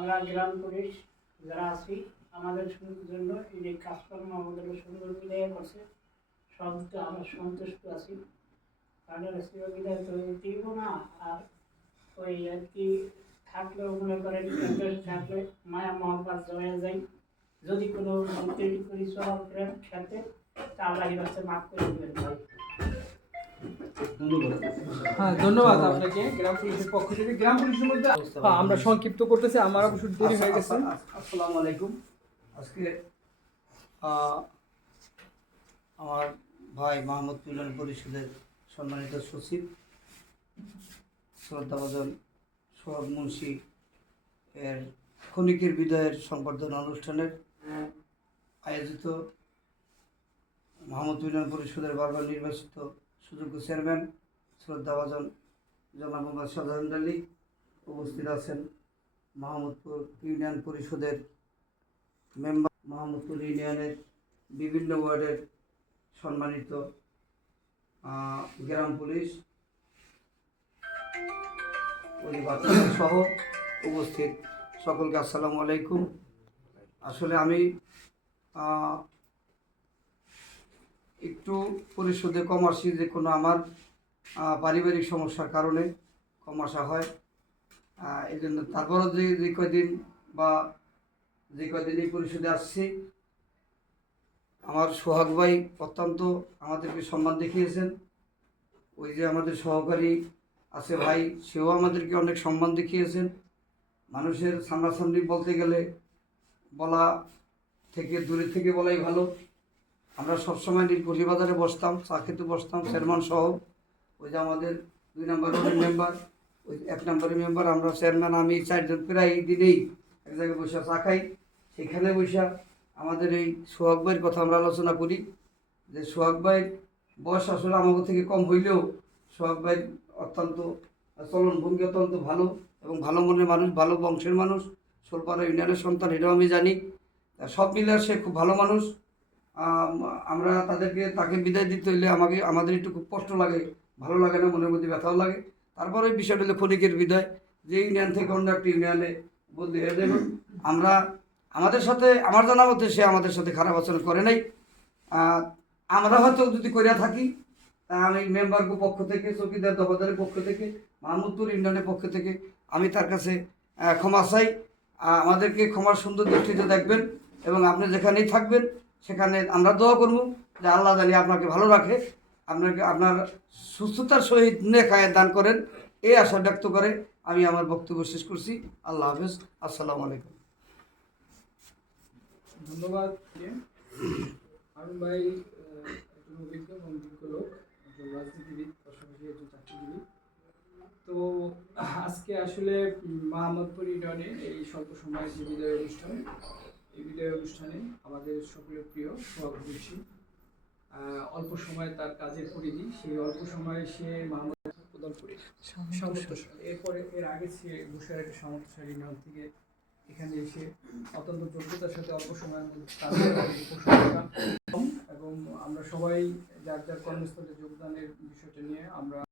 আমরা গ্রাম পুলিশ যারা আছি আমাদের জন্য এই যে কাজকর্ম আমাদের সুন্দর বিদায় করছে, সব আমরা সন্তুষ্ট আছি। তাদের সুবিধা তো দিব না, আর ওই আর কি থাকলেও মনে করেন থাকলে মায়া মহব্বত জমে যায়। যদি কোনো ত্রুটি করি চলাফেরার ক্ষেত্রে তা আল্লাহর কাছে মাফ করে দেবেন ভাই। হ্যাঁ, ধন্যবাদ আপনাকে গ্রাম পুলিশের পক্ষ থেকে। গ্রাম পুলিশের মধ্যে আমরা সংক্ষিপ্ত করতেছি, আমার অবশ্য দেরি হয়ে গেছে। আসসালামু আলাইকুম। আজকে আমার ভাই মাহমুদপুর ইউনিয়ন পরিষদের সম্মানিত সচিব শ্রদ্ধাভাজন সোহাগ মুন্সি এর ক্ষণিকের বিদায়ের সংবর্ধনা অনুষ্ঠানের আয়োজিত মাহমুদপুর ইউনিয়ন পরিষদের বারবার নির্বাচিত সুযোগ্য চেয়ারম্যান শ্রদ্ধাভাজন জনাব মোহাম্মদ শাহজাহান আলী, উপস্থিত আছেন মাহমুদপুর ইউনিয়ন পরিষদের মেম্বার, মাহমুদপুর ইউনিয়নের বিভিন্ন ওয়ার্ডের সম্মানিত গ্রাম পুলিশ সহ উপস্থিত সকলকে আসসালামু আলাইকুম। আসলে আমি একটু পরিষদে কম আসি, যে কোনো আমার পারিবারিক সমস্যার কারণে কম আসা হয়। এই জন্য তারপরও যে কয়দিন বা যে কয়দিন এই পরিষদে আসছি, আমার সোহাগ ভাই অত্যন্ত আমাদেরকে সম্মান দেখিয়েছেন। ওই যে আমাদের সহকারী আছে ভাই, সেও আমাদেরকে অনেক সম্মান দেখিয়েছেন। মানুষের সামনাসামনি বলতে গেলে বলা থেকে দূরে থেকে বলাই ভালো। আমরা সবসময় নীলকুঠি বাজারে বসতাম, চা খেতে বসতাম, চেয়ারম্যান সহ। ওই যে আমাদের 2 নম্বর ওয়ার্ডের মেম্বার, ওই 1 নম্বরের মেম্বার, আমরা চেয়ারম্যান আমি 4 জন প্রায় এই দিনেই এক জায়গায় বসে চা খাই। সেখানে বসে আমাদের এই সোহাগ ভাইয়ের কথা আমরা আলোচনা করি, যে সোহাগ ভাইয়ের বয়স আসলে আমাদের থেকে কম হইলেও সোহাগ ভাই অত্যন্ত চলনভঙ্গি অত্যন্ত ভালো এবং ভালো মনের মানুষ, ভালো বংশের মানুষ, সোলপাড়া ইউনিয়নের সন্তান, এটাও আমি জানি। সব মিলে সে খুব ভালো মানুষ। আমরা তাকে বিদায় দিতে হইলে আমাদের একটু খুব কষ্ট লাগে, ভালো লাগে না, মনের মধ্যে ব্যথাও লাগে। তারপরে ওই বিষয়টা হলো ক্ষণিকের বিদায়, যে ইউনিয়ন থেকে অন্য একটি ইউনিয়নে বদলি হয়ে যাবে। আমাদের সাথে আমার জানা মতে সে আমাদের সাথে খারাপ আচরণ করে নাই। আমরা হয়তো যদি করিয়া থাকি, আমি মেম্বার পক্ষ থেকে, চৌকিদার দফাদারের পক্ষ থেকে, মাহমুদপুর ইউনিয়নের পক্ষ থেকে আমি তার কাছে ক্ষমা চাই। আমাদেরকে ক্ষমার সুন্দর দৃষ্টিতে দেখবেন এবং আপনি যেখানেই থাকবেন সেখানে আমরা দোয়া করব যে আল্লাহ জানি আপনাকে ভালো রাখে, আপনার সুস্থতার সহিত নেক হায়াত দান করেন, এই আশা ব্যক্ত করে আমি আমার বক্তব্য শেষ করছি। আল্লাহ হাফেজ। আসসালামু আলাইকুম। ধন্যবাদ। আরুন ভাই একজন অভিজ্ঞ এবং যোগ্য লোক, একজন রাজনীতিবিদ, পাশাপাশি একজন চাকরিজীবী। তো আজকে আসলে মাহমুদপুর ইউনিয়নে এই স্বল্প সময়ের যে বিদায় অনুষ্ঠান, এই বিদায় অনুষ্ঠানে আমাদের সকলের প্রিয় সোহাগ মুন্সি অল্প সময় তার কাজের পরিধি, সেই অল্প সময়ে সে মাহমুদ প্রদান করে এরপরে এর আগে সে বুশারের সামর্থ্যশালী ইউনিয়ন থেকে এখানে এসে অত্যন্ত যোগ্যতার সাথে অল্প সময়ের মধ্যে এবং আমরা সবাই যার যার কর্মস্থলে যোগদানের বিষয়টা নিয়ে আমরা